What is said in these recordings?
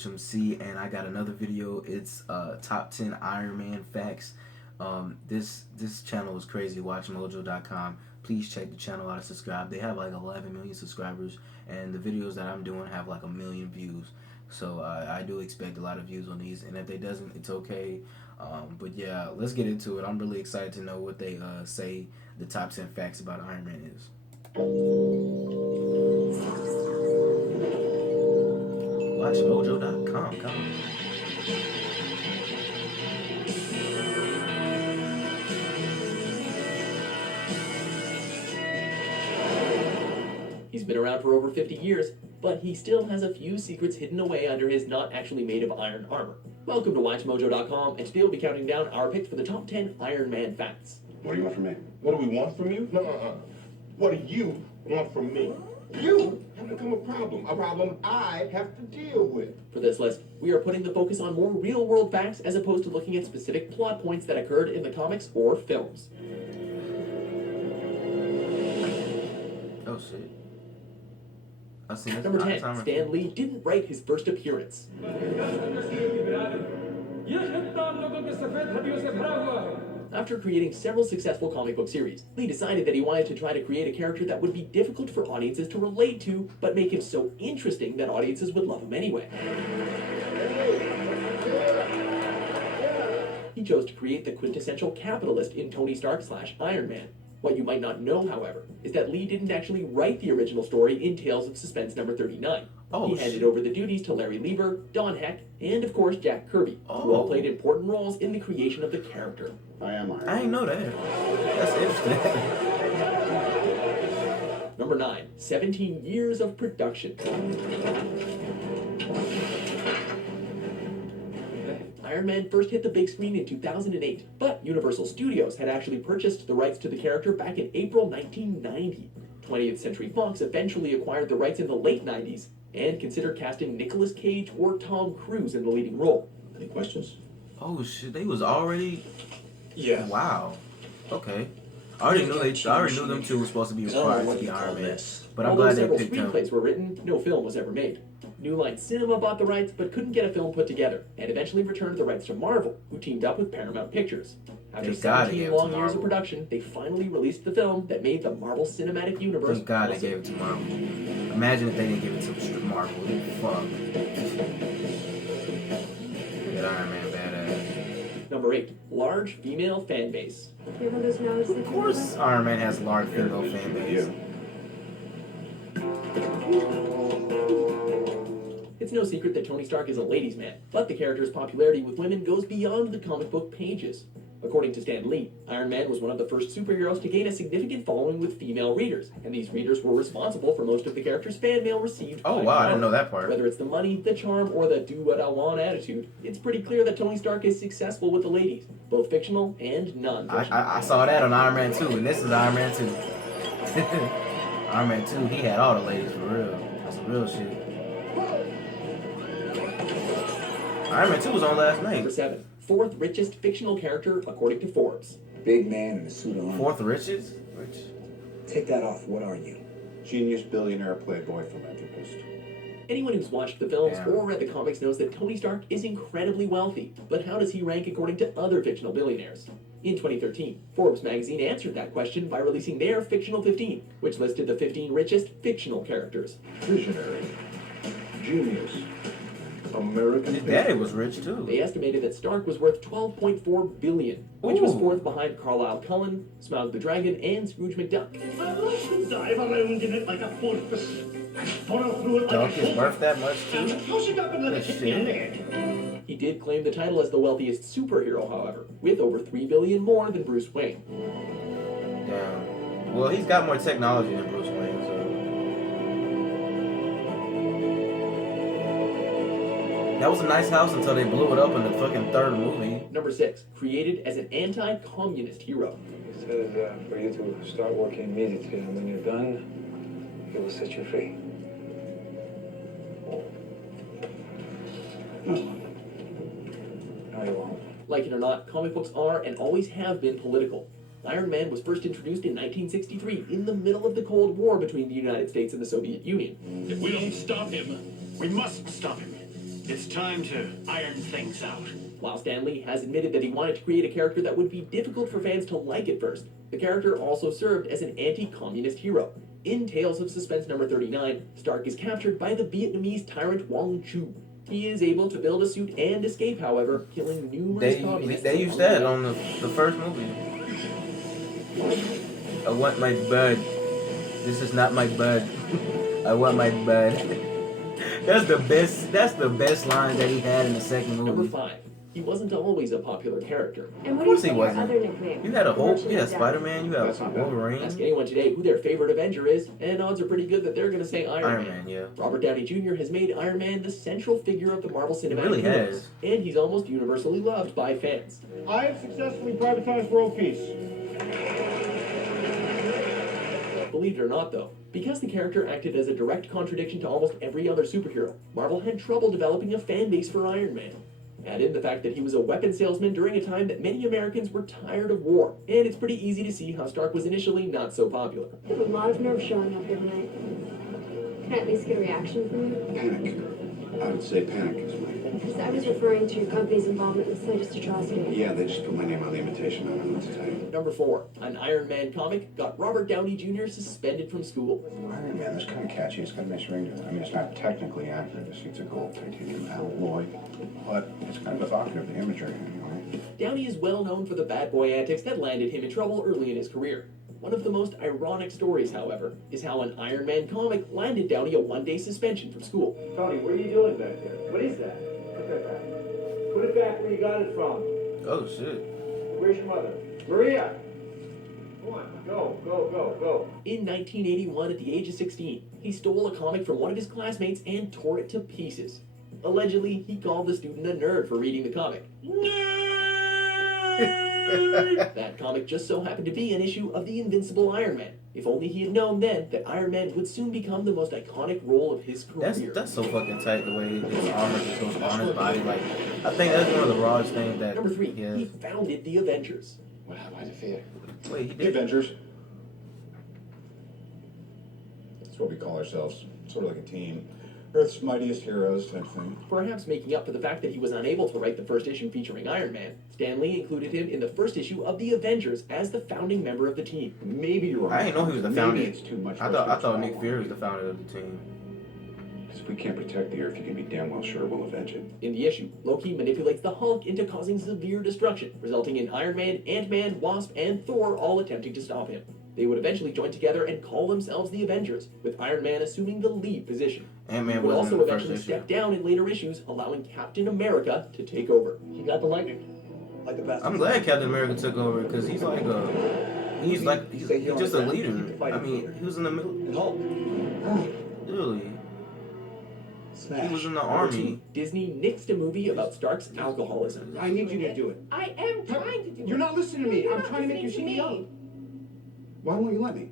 Bisham C, and I got another video. It's top 10 Iron Man facts. This channel is crazy. WatchMojo.com. Please check the channel out and subscribe. They have like 11 million subscribers, and the videos that I'm doing have like 1 million views. So I do expect a lot of views on these, and if they doesn't, it's okay. But yeah, let's get into it. I'm really excited to know what they say the top 10 facts about Iron Man is. WatchMojo.com. Come on. He's been around for over 50 years, but he still has a few secrets hidden away under his not actually made of iron armor. Welcome to WatchMojo.com, and today we'll be counting down our picks for the top 10 Iron Man facts. What do you want from me? What do we want from you? No. What do you want from me? You have become a problem I have to deal with. For this list, we are putting the focus on more real-world facts as opposed to looking at specific plot points that occurred in the comics or films. Oh shit. I see. Number 10, Stan Lee didn't write his first appearance. After creating several successful comic book series, Lee decided that he wanted to try to create a character that would be difficult for audiences to relate to, but make him so interesting that audiences would love him anyway. He chose to create the quintessential capitalist in Tony Stark / Iron Man. What you might not know, however, is that Lee didn't actually write the original story in Tales of Suspense number 39. He handed over the duties to Larry Lieber, Don Heck, and of course Jack Kirby, who all played important roles in the creation of the character. I am Iron Man. I didn't know that. That's interesting. Number 9, 17 years of production. Iron Man first hit the big screen in 2008, but Universal Studios had actually purchased the rights to the character back in April 1990. 20th Century Fox eventually acquired the rights in the late 90s and considered casting Nicolas Cage or Tom Cruise in the leading role. Any questions? Oh shit, they was already. Yeah. Wow. Okay. I already knew them two were supposed to be required to be Iron Man. But I'm Although glad they several picked him. screenplays were written, no film was ever made. New Line Cinema bought the rights, but couldn't get a film put together, and eventually returned the rights to Marvel, who teamed up with Paramount Pictures. After 17 long years of production, they finally released the film that made the Marvel Cinematic Universe. Thank God they gave it to Marvel. Imagine if they didn't give it to Marvel. Fuck. That Iron Man badass. Number 8, large female fan base. Of course, Iron Man has a large female fan base. It's no secret that Tony Stark is a ladies' man, but the character's popularity with women goes beyond the comic book pages. According to Stan Lee, Iron Man was one of the first superheroes to gain a significant following with female readers, and these readers were responsible for most of the character's fan mail received. Oh wow, I didn't know that part. Whether it's the money, the charm, or the do what I want attitude, it's pretty clear that Tony Stark is successful with the ladies, both fictional and non-fictional. I saw that on Iron Man 2, and this is Iron Man 2. Iron Man 2, he had all the ladies for real. That's some real shit. Iron Man 2 was on last night. Number 7, fourth richest fictional character according to Forbes. Big man in a suit of armor. Fourth richest? Take that off. What are you? Genius, billionaire, playboy, philanthropist. Anyone who's watched the films Yeah. or read the comics knows that Tony Stark is incredibly wealthy. But how does he rank according to other fictional billionaires? In 2013, Forbes magazine answered that question by releasing their Fictional 15, which listed the 15 richest fictional characters. Visionary. Genius. American. His daddy was rich too. They estimated that Stark was worth $12.4 billion, which was Ooh. fourth behind Carlisle Cullen, Smaug the Dragon, and Scrooge McDuck. If I was to dive around in it like a porpoise, and burrow through it like Dunk a is worth that much and too? toss it up and let it hit me in the Shit. head. He did claim the title as the wealthiest superhero, however, with over $3 billion more than Bruce Wayne. Damn. Well, he's got more technology than Bruce Wayne, so. That was a nice house until they blew it up in the fucking third movie. Number 6, created as an anti-communist hero. He says for you to start working immediately, and when you're done, he will set you free. No, you won't. Like it or not, comic books are and always have been political. Iron Man was first introduced in 1963 in the middle of the Cold War between the United States and the Soviet Union. If we don't stop him, we must stop him. It's time to iron things out. While Stan Lee has admitted that he wanted to create a character that would be difficult for fans to like at first, the character also served as an anti-communist hero. In Tales of Suspense number 39, Stark is captured by the Vietnamese tyrant Wong Chu. He is able to build a suit and escape, however, killing numerous communists. They used that on the first movie. I want my bud. This is not my bud. I want my bud. That's the best line that he had in the second movie. Number 5. He wasn't always a popular character. And what Of course do you he say your wasn't. other nickname? You had a whole, Merchant you had of Death. Spider-Man, you That's had not bad. Wolverine. Ask anyone today who their favorite Avenger is, and odds are pretty good that they're going to say Iron Iron Man, yeah. Robert Downey Jr. has made Iron Man the central figure of the Marvel Cinematic really Universe, has. and he's almost universally loved by fans. I have successfully privatized world peace. Believe it or not, though, because the character acted as a direct contradiction to almost every other superhero, Marvel had trouble developing a fan base for Iron Man. Add in the fact that he was a weapon salesman during a time that many Americans were tired of war, and it's pretty easy to see how Stark was initially not so popular. You have a lot of nerve showing up here tonight. Can I at least get a reaction from you? Panic. I would say panic is my... Because I was referring to your company's involvement in the slightest atrocity. Yeah, they just put my name on the invitation. I don't know what to tell you. Number 4, an Iron Man comic got Robert Downey Jr. suspended from school. Iron Man, that's kind of catchy. It's got a nice ring to it. I mean, it's not technically accurate. It's a gold titanium alloy, but it's kind of evocative, the imagery, anyway. Downey is well known for the bad boy antics that landed him in trouble early in his career. One of the most ironic stories, however, is how an Iron Man comic landed Downey a one-day suspension from school. Tony, what are you doing back there? What is that? Put that back. Put it back where you got it from. Oh shit. Where's your mother? Maria! Come on, go. In 1981, at the age of 16, he stole a comic from one of his classmates and tore it to pieces. Allegedly, he called the student a nerd for reading the comic. That comic just so happened to be an issue of the Invincible Iron Man. If only he had known then that Iron Man would soon become the most iconic role of his career. That's so fucking tight the way his armor just goes on his body. Like, I think that's one of the rawest things that. Number 3, Yeah. he founded the Avengers. What have I to fear? Wait, he The did. Avengers. That's what we call ourselves. Sort of like a team. Earth's mightiest heroes type thing. Perhaps making up for the fact that he was unable to write the first issue featuring Iron Man, Stan Lee included him in the first issue of the Avengers as the founding member of the team. Maybe you're right. I didn't know he was the Maybe founder. it's too much. I thought Nick Fury was the founder of the team. If we can't protect the Earth, you can be damn well sure we'll avenge it. In the issue, Loki manipulates the Hulk into causing severe destruction, resulting in Iron Man, Ant-Man, Wasp, and Thor all attempting to stop him. They would eventually join together and call themselves the Avengers, with Iron Man assuming the lead position. Ant-Man He would wasn't in also the first eventually issue. step down in later issues, allowing Captain America to take over. You got the lightning. Like the best. I'm glad Captain America took over because he's he's just a leader. I mean, he was in the middle. Hulk. Really, Smash. he was in the army. Disney nixed a movie about Stark's alcoholism. I need you to do it. I am trying to do You're not listening to me. You're I'm not trying to make you listening see to me me. up. Why won't you let me?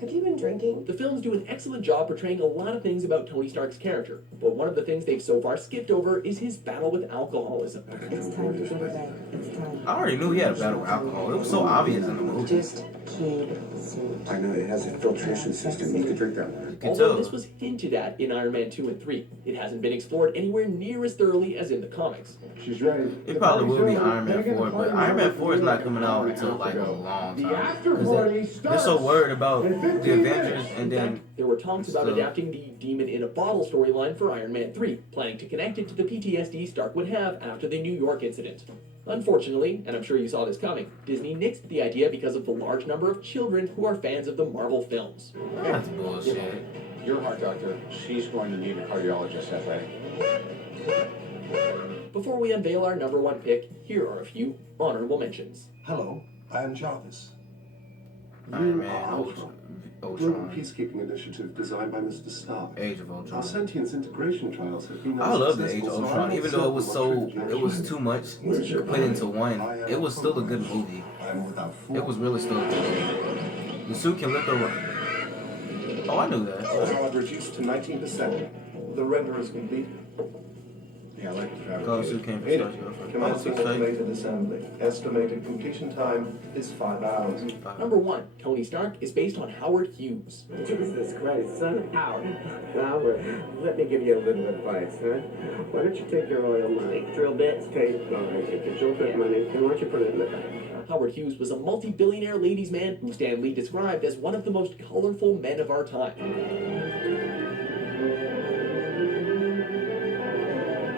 Have you been drinking? The films do an excellent job portraying a lot of things about Tony Stark's character, but one of the things they've so far skipped over is his battle with alcoholism. It's time to go to bed. It's time. I already knew he had a battle with alcohol. It was so obvious in the movie. Just keep sleep. I know it has a filtration system. You could drink that water. You could Although tell. this was hinted at in Iron Man 2 and 3, it hasn't been explored anywhere near as thoroughly as in the comics. She's ready. It probably will be Iron Man 4, but Iron Man 4 is not coming out until like a long The time. after 'Cause party they're so starts worried about in the 15 Avengers minutes. and then There were talks about So- adapting the Demon in a Bottle storyline for Iron Man 3, planning to connect it to the PTSD Stark would have after the New York incident. Unfortunately, and I'm sure you saw this coming, Disney nixed the idea because of the large number of children who are fans of the Marvel films. that's bullshit. Your heart doctor, she's going to need a cardiologist, FA. Before we unveil our number 1 pick, here are a few honorable mentions. Hello, I am Jarvis. Iron You Man, are Ultron, global Ultron, peacekeeping initiative designed by Mr. Stark. Age of Our Ultron. sentience integration trials have been I love the Age of unsuccessful, so I'm Ultron, not even though it was certain what it was too much to put into one. It was still a good movie. I am without fault. It was really still a good movie. The suit can lift over. Oh, I knew that. Power reduced to 19%. The render is complete. Yeah, I like the fabric. Close who came for Starship. Commencing automated assembly. Estimated completion time is 5 hours. Number 1, Tony Stark is based on Howard Hughes. Jesus Christ, son. Howard. Howard, let me give you a little advice, huh? Why don't you take your oil money? Drill bits? Okay, all right, take your drill bit money, and why don't you put it in the bank? Howard Hughes was a multi-billionaire ladies' man who Stan Lee described as one of the most colorful men of our time.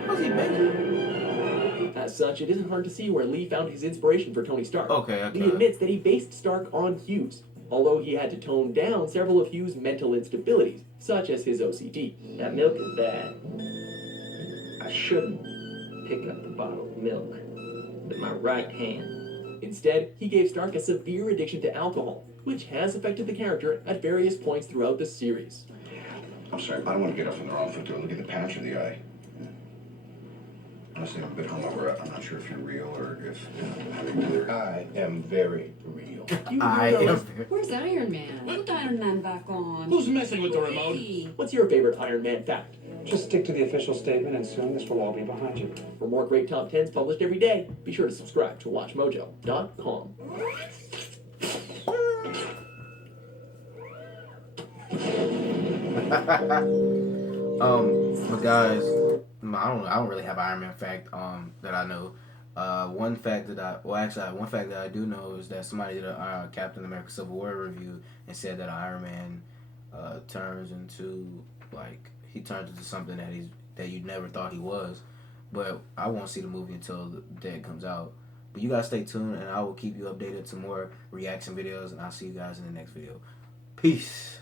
How's he making? As such, it isn't hard to see where Lee found his inspiration for Tony Stark. Okay. Lee admits that he based Stark on Hughes, although he had to tone down several of Hughes' mental instabilities, such as his OCD. That milk is bad. I shouldn't pick up the bottle of milk with my right hand. Instead, he gave Stark a severe addiction to alcohol, which has affected the character at various points throughout the series. I'm sorry, I don't want to get off on the wrong foot there. Look at the patch of the eye. Honestly, I'm a bit hungover. I'm not sure if you're real or if I'm clear. I am very real. Where's Iron Man? Put Iron Man back on. Who's messing with the remote? What's your favorite Iron Man fact? Just stick to the official statement, and soon this will all be behind you. For more great top 10s published every day, be sure to subscribe to WatchMojo.com. But guys, I don't really have Iron Man fact that I know. One fact that I do know is that somebody did a Captain America Civil War review and said that Iron Man turns into something that you never thought he was. But I won't see the movie until the day it comes out. But you guys stay tuned, and I will keep you updated to more reaction videos, and I'll see you guys in the next video. Peace.